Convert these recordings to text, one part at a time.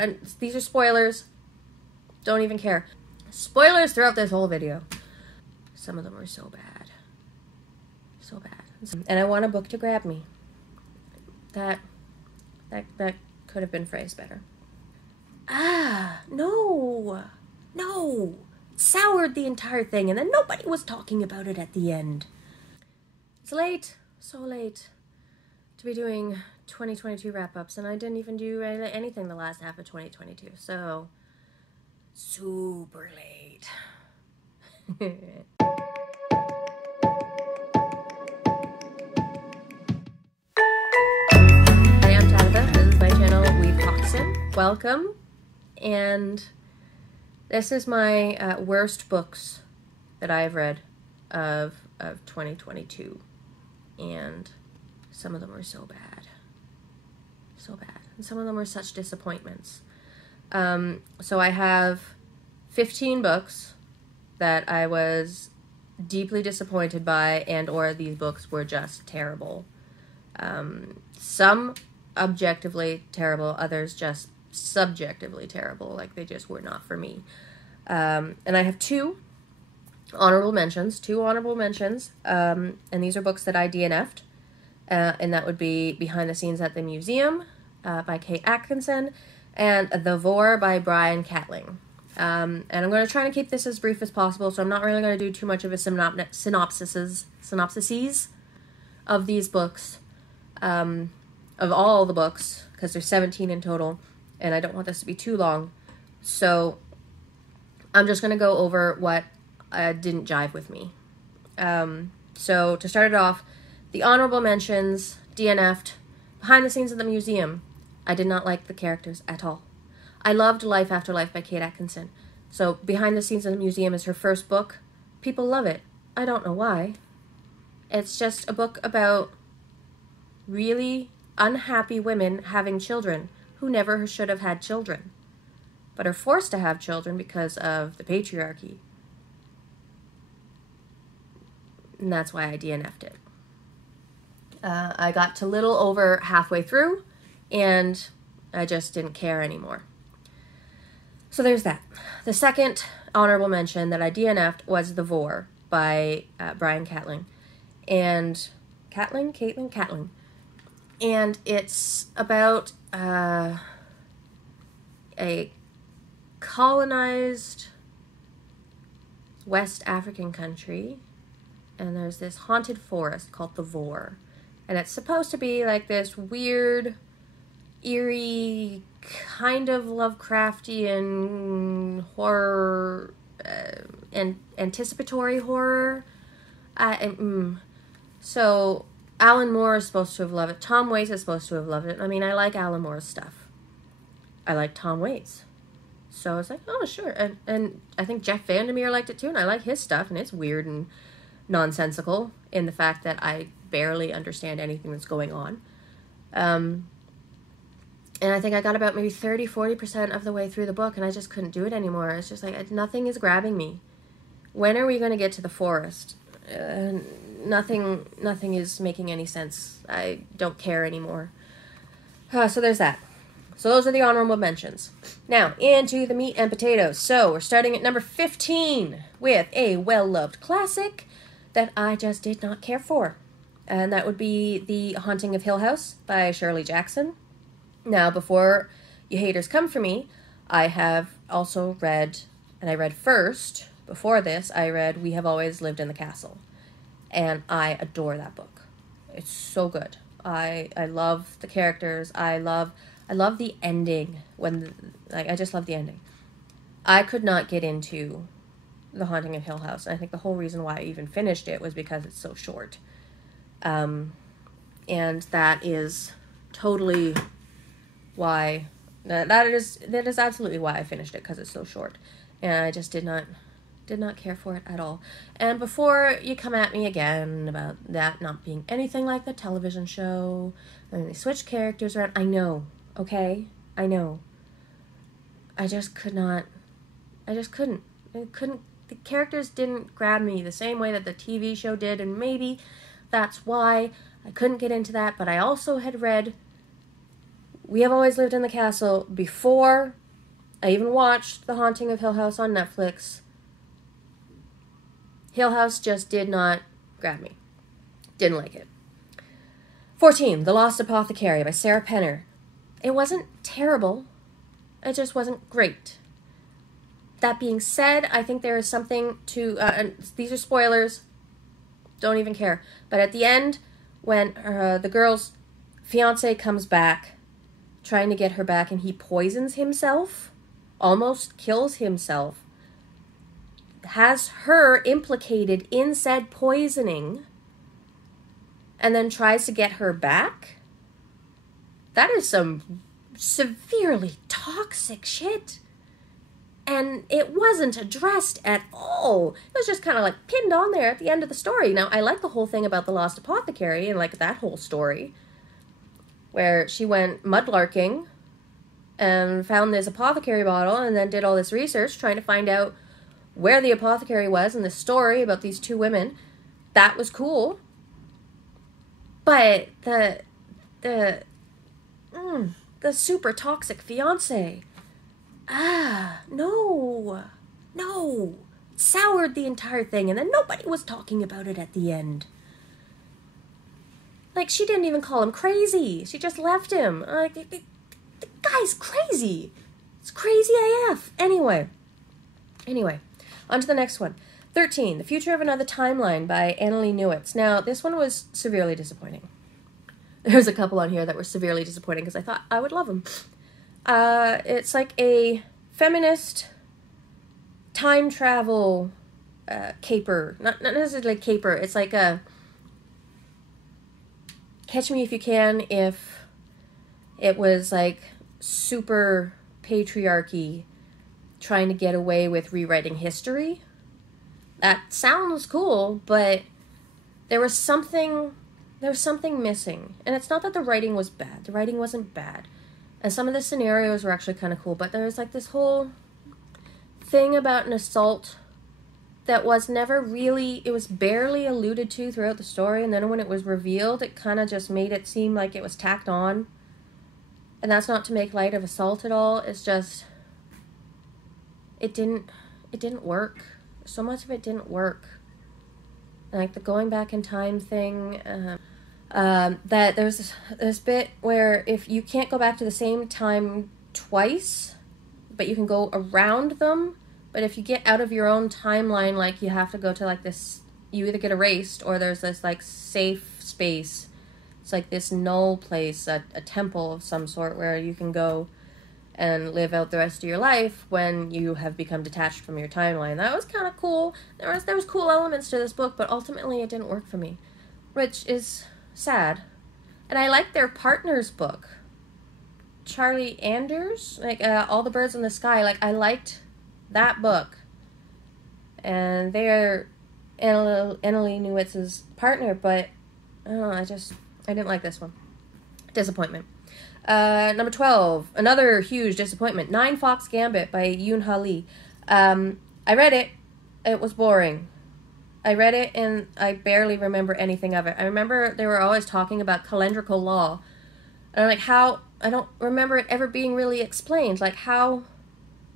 And these are spoilers. Don't even care. Spoilers throughout this whole video. Some of them are so bad. So bad. And I want a book to grab me. That could have been phrased better. No. Soured the entire thing, and then nobody was talking about it at the end. It's late, so late, to be doing 2022 wrap-ups, and I didn't even do anything the last half of 2022, so super late. Hey, I'm Tabitha. This is my channel, Weave Coxon. Welcome, and this is my worst books that I've read of 2022, and some of them were so bad, and some of them were such disappointments. So I have 15 books that I was deeply disappointed by, and or these books were just terrible. Some objectively terrible, others just subjectively terrible, like they just were not for me. And I have two honorable mentions, and these are books that I DNF'd, and that would be Behind the Scenes at the Museum by Kate Atkinson and The Vor by Brian Catling. And I'm going to try to keep this as brief as possible, so I'm not really going to do too much of a synopsises of these books, of all the books, because there's 17 in total, and I don't want this to be too long. So I'm just going to go over what didn't jive with me. So to start it off, the honorable mentions, DNF'd, Behind the Scenes at the Museum. I did not like the characters at all. I loved Life After Life by Kate Atkinson. So Behind the Scenes at the Museum is her first book. People love it. I don't know why. It's just a book about really unhappy women having children who never should have had children, but are forced to have children because of the patriarchy. And that's why I DNF'd it. I got to little over halfway through, and I just didn't care anymore. So there's that. The second honorable mention that I DNF'd was The Vor by Brian Catling. And Catling. And it's about a colonized West African country, and there's this haunted forest called the Vor, and it's supposed to be like this weird, eerie, kind of Lovecraftian horror, and anticipatory horror. So Alan Moore is supposed to have loved it. Tom Waits is supposed to have loved it. I mean, I like Alan Moore's stuff. I like Tom Waits. So I was like, oh, sure. And I think Jeff Vandermeer liked it too, and I like his stuff, and it's weird and nonsensical in the fact that I barely understand anything that's going on. And I think I got about maybe 30-40% of the way through the book, and I just couldn't do it anymore. It's just like, nothing is grabbing me. When are we going to get to the forest? Nothing is making any sense. I don't care anymore. So there's that. So those are the honorable mentions. Now, into the meat and potatoes. So we're starting at number 15 with a well-loved classic that I just did not care for. And that would be The Haunting of Hill House by Shirley Jackson. Now, before you haters come for me, I have also read, and I read first, before this, I read We Have Always Lived in the Castle. And I adore that book. It's so good. I love the characters. I love the ending. I just love the ending. I could not get into The Haunting of Hill House. And I think the whole reason why I even finished it was because it's so short. And that is totally why, that is absolutely why I finished it, because it's so short. And I just did not care for it at all. And before you come at me again about that not being anything like the television show, and they switch characters around, I know, okay? I know. I just couldn't. The characters didn't grab me the same way that the TV show did, and maybe that's why I couldn't get into that, but I also had read We Have Always Lived in the Castle before I even watched The Haunting of Hill House on Netflix. Hill House just did not grab me. Didn't like it. 14, The Lost Apothecary by Sarah Penner. It wasn't terrible. It just wasn't great. That being said, I think there is something to, and these are spoilers, don't even care. But at the end, when the girl's fiance comes back, trying to get her back, and he poisons himself, almost kills himself, has her implicated in said poisoning, and then tries to get her back, that is some severely toxic shit. And it wasn't addressed at all. It was just kind of like pinned on there at the end of the story. Now, I like the whole thing about the Lost Apothecary and like that whole story where she went mudlarking and found this apothecary bottle and then did all this research trying to find out where the apothecary was and the story about these two women. That was cool. But the super toxic fiance, no. Soured the entire thing, and then nobody was talking about it at the end. Like, she didn't even call him crazy. She just left him. Like, the guy's crazy. It's crazy AF. Anyway, on to the next one. 13, The Future of Another Timeline by Annalee Newitz. Now, this one was severely disappointing. There's a couple on here that were severely disappointing because I thought I would love them. It's like a feminist time travel caper. Not necessarily a caper. It's like a Catch Me If You Can if it was like super patriarchy trying to get away with rewriting history. That sounds cool, but there was something missing. And it's not that the writing was bad. The writing wasn't bad. And some of the scenarios were actually kind of cool, but there was like this whole thing about an assault that was never really, it was barely alluded to throughout the story, and then when it was revealed, it kind of just made it seem like it was tacked on. And that's not to make light of assault at all, it's just, it didn't work. So much of it didn't work. Like the going back in time thing, that there's this bit where if you can't go back to the same time twice, but you can go around them, but if you get out of your own timeline, like you have to go to like this, you either get erased or there's this like safe space. It's like this null place, a temple of some sort where you can go and live out the rest of your life when you have become detached from your timeline. That was kind of cool. There was cool elements to this book, but ultimately it didn't work for me, which is sad. And I liked their partner's book, Charlie Anders, like All the Birds in the Sky. Like, I liked that book, and they're Annalee Newitz's partner, but I didn't like this one. Disappointment. Number 12, another huge disappointment, 9 Fox Gambit by Yoon Ha Lee. I read it. It was boring. I read it and I barely remember anything of it. I remember they were always talking about calendrical law. And I'm like, I don't remember it ever being really explained. Like,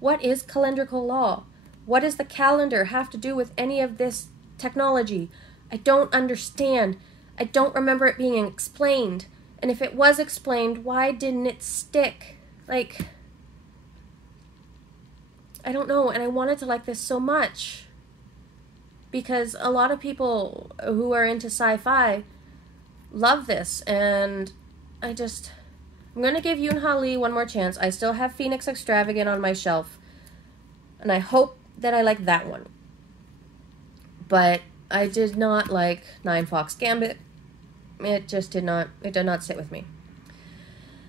what is calendrical law? What does the calendar have to do with any of this technology? I don't understand. I don't remember it being explained. And if it was explained, why didn't it stick? Like, I don't know. And I wanted to like this so much, because a lot of people who are into sci-fi love this. And I'm going to give Yoon Ha Lee one more chance. I still have Phoenix Extravagant on my shelf, and I hope that I like that one. But I did not like 9 Fox Gambit. It did not sit with me.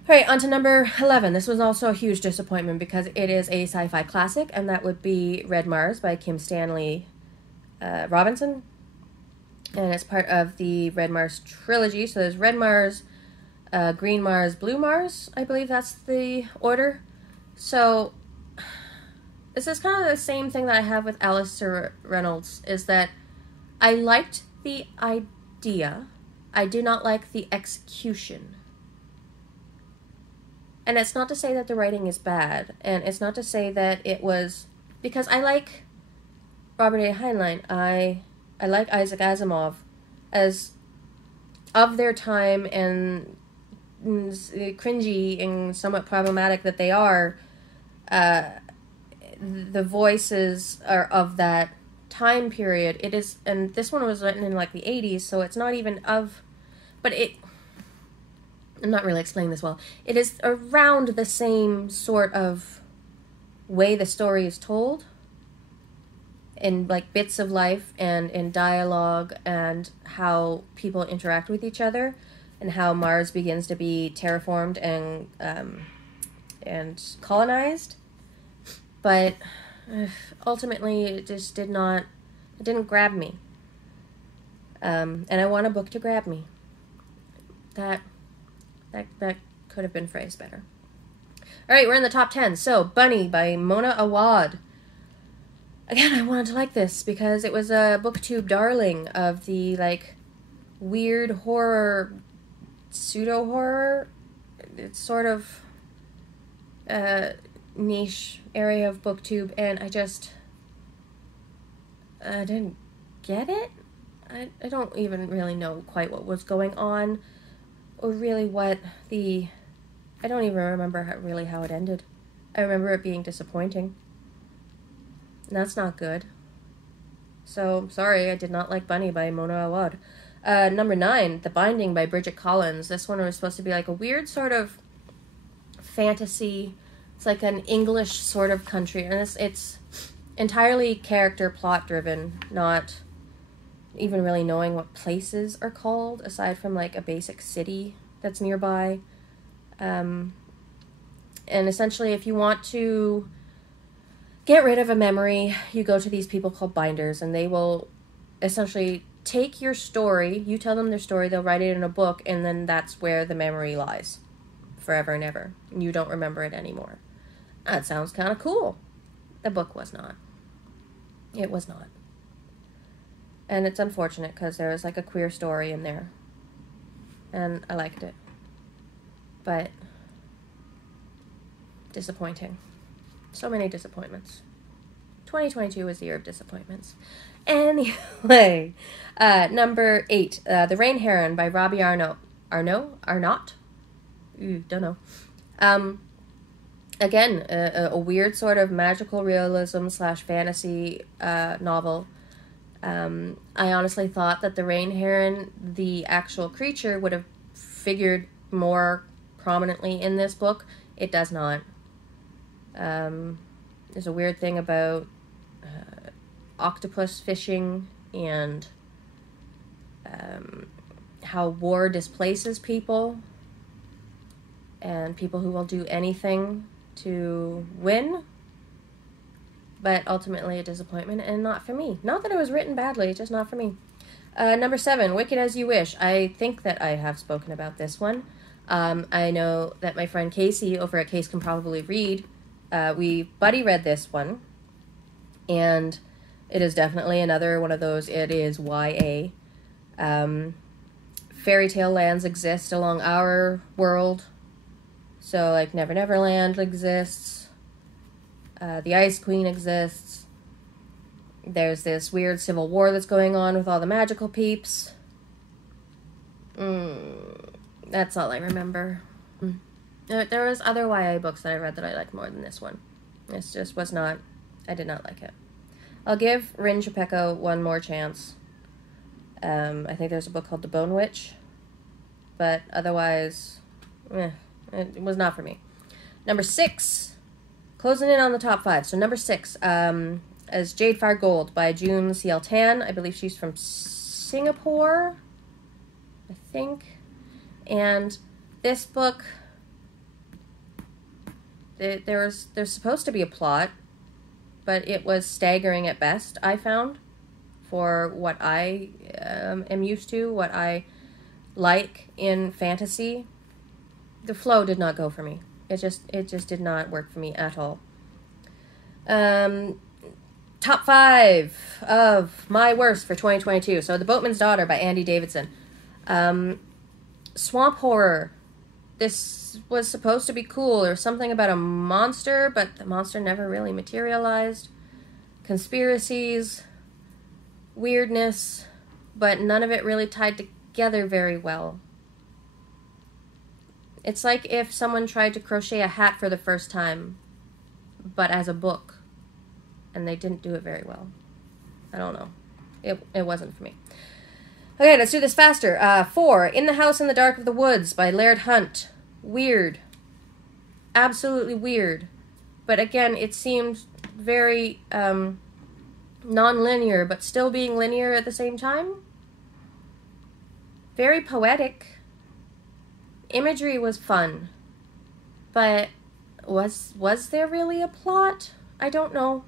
All right, on to number 11. This was also a huge disappointment because it is a sci-fi classic, and that would be Red Mars by Kim Stanley Robinson. And it's part of the Red Mars trilogy. So there's Red Mars, Green Mars, Blue Mars. I believe that's the order. So this is kind of the same thing that I have with Alistair Reynolds, is that I liked the idea. I do not like the execution. And it's not to say that the writing is bad, and it's not to say that it was, because I like Robert A. Heinlein, I like Isaac Asimov, as of their time and cringy and somewhat problematic that they are, the voices are of that time period. It is, and this one was written in like the 80s, so it's not even of, but I'm not really explaining this well. It is around the same sort of way the story is told, in like bits of life and in dialogue, and how people interact with each other, and how Mars begins to be terraformed and colonized. But ultimately, it just didn't grab me. And I want a book to grab me. That could have been phrased better. All right, we're in the top 10. So, Bunny by Mona Awad. Again, I wanted to like this because it was a booktube darling of the, like, weird horror, pseudo-horror. It's sort of a niche area of booktube, and I didn't get it. I don't even really know quite what was going on, or really I don't even remember how it ended. I remember it being disappointing. And that's not good. So, sorry, I did not like Bunny by Mona Awad. Number 9, The Binding by Bridget Collins. This one was supposed to be like a weird sort of fantasy. It's like an English sort of country. And it's entirely character plot driven, not even really knowing what places are called, aside from like a basic city that's nearby. And essentially, if you want to get rid of a memory, you go to these people called binders, and they will essentially take your story, you tell them their story, they'll write it in a book, and then that's where the memory lies forever and ever. And you don't remember it anymore. That sounds kind of cool. The book was not. It was not. And it's unfortunate because there was like a queer story in there. And I liked it. But disappointing. So many disappointments. 2022 was the year of disappointments. Anyway, number 8, The Rain Heron by Robbie Arnott. Arnott? Don't know. Again, a weird sort of magical realism / fantasy novel. I honestly thought that the rain heron, the actual creature, would have figured more prominently in this book. It does not. There's a weird thing about octopus fishing and how war displaces people, and people who will do anything to win, but ultimately a disappointment and not for me. Not that it was written badly, it's just not for me. Number 7, Wicked As You Wish. I think that I have spoken about this one. I know that my friend Casey over at Case Can Probably Read, we buddy read this one, and it is definitely another one of those, it is YA. Fairy tale lands exist along our world. So, like, Never Never Land exists. The Ice Queen exists. There's this weird civil war that's going on with all the magical peeps. That's all I remember. There was other YA books that I read that I liked more than this one. This just was not... I did not like it. I'll give Rin Chupeco one more chance. I think there's a book called The Bone Witch. But otherwise... it was not for me. Number 6. Closing in on the top 5. So number 6 is Jade Fire Gold by June C.L. Tan. I believe she's from Singapore, I think. And this book, there's supposed to be a plot, but it was staggering at best, I found, for what I am used to, what I like in fantasy. The flow did not go for me. It just did not work for me at all. Top 5 of my worst for 2022. So, The Boatman's Daughter by Andy Davidson. Swamp horror. This was supposed to be cool. There was something about a monster, but the monster never really materialized. Conspiracies, weirdness, but none of it really tied together very well. It's like if someone tried to crochet a hat for the first time, but as a book, and they didn't do it very well. I don't know. It wasn't for me. Okay, let's do this faster. 4, In the House in the Dark of the Woods by Laird Hunt. Weird. Absolutely weird. But again, it seemed very non-linear, but still being linear at the same time. Very poetic. Imagery was fun. But was there really a plot? I don't know.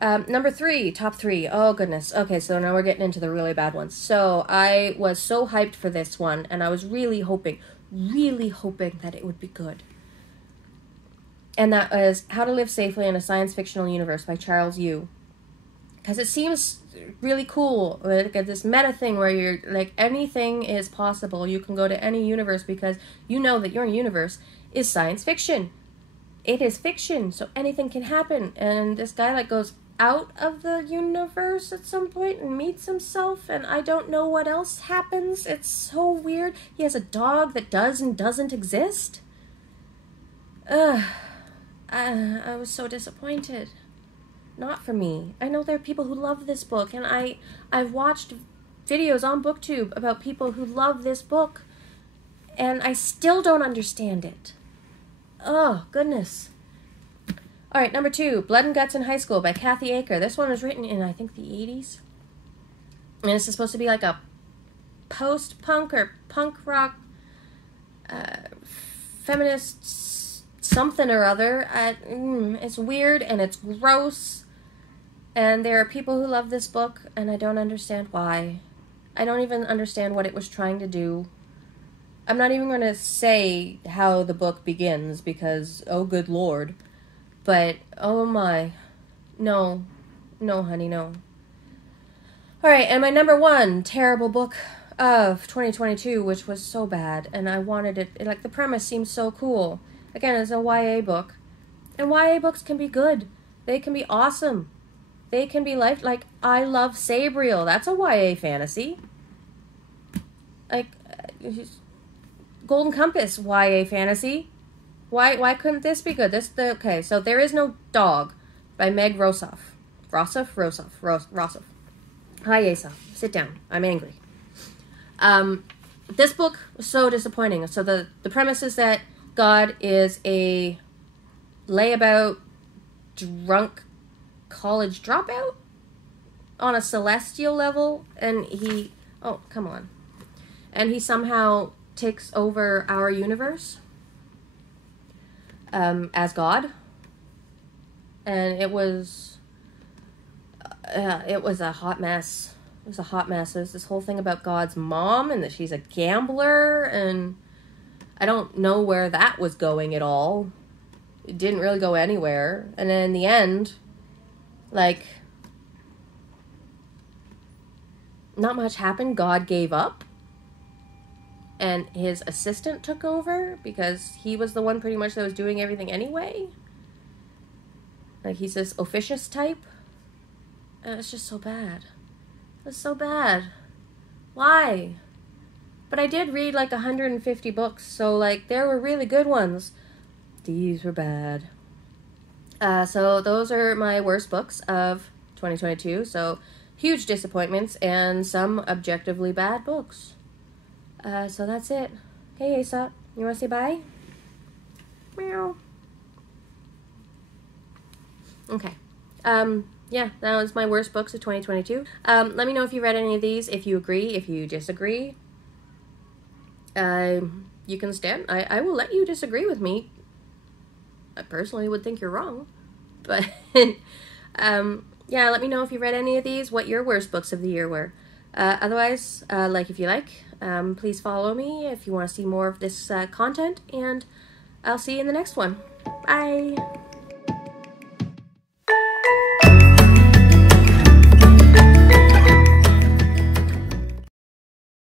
Number 3, top 3. Oh, goodness. Okay, so now we're getting into the really bad ones. So I was so hyped for this one, and I was really hoping that it would be good. And that was How to Live Safely in a Science Fictional Universe by Charles Yu. Because it seems really cool. Like this meta thing where you're like, anything is possible. You can go to any universe because you know that your universe is science fiction. It is fiction, so anything can happen. And this guy like goes out of the universe at some point and meets himself, and I don't know what else happens. It's so weird. He has a dog that does and doesn't exist. I was so disappointed. Not for me. I know there are people who love this book, and I've watched videos on BookTube about people who love this book, and I still don't understand it. Oh, goodness. All right, number 2, Blood and Guts in High School by Kathy Aker. This one was written in, I think, the 80s. And this is supposed to be like a post-punk or punk rock feminist something or other. It's weird and it's gross. And there are people who love this book, and I don't understand why. I don't even understand what it was trying to do. I'm not even going to say how the book begins because, oh, good Lord. But, oh my, no, honey, no. All right, and my number 1 terrible book of 2022, which was so bad, and I wanted it, like the premise seems so cool. Again, it's a YA book, and YA books can be good. They can be awesome. They can be like I Love Sabriel. That's a YA fantasy. Like, Golden Compass, YA fantasy. Why couldn't this be good? Okay, so There Is No Dog by Meg Rosoff. Rosoff. Hi, Aesop. Sit down. I'm angry. This book was so disappointing. So the premise is that God is a layabout, drunk college dropout on a celestial level, and he... Oh, come on. And he somehow takes over our universe. As God, and it was a hot mess. It was a hot mess. There's this whole thing about God's mom and that she's a gambler, and I don't know where that was going at all. It didn't really go anywhere. And then in the end, like, not much happened. God gave up. And his assistant took over because he was the one pretty much that was doing everything anyway. Like, he's this officious type. And it's just so bad. It's so bad. Why? But I did read like 150 books, so like there were really good ones. These were bad. So those are my worst books of 2022. So huge disappointments and some objectively bad books. So that's it. Okay, Aesop, you want to say bye? Meow. Okay. Yeah, that was my worst books of 2022. Let me know if you read any of these, if you agree, if you disagree. You can stand. I will let you disagree with me. I personally would think you're wrong. But, yeah, let me know if you read any of these, what your worst books of the year were. Otherwise, like if you like, please follow me if you want to see more of this content, and I'll see you in the next one. Bye!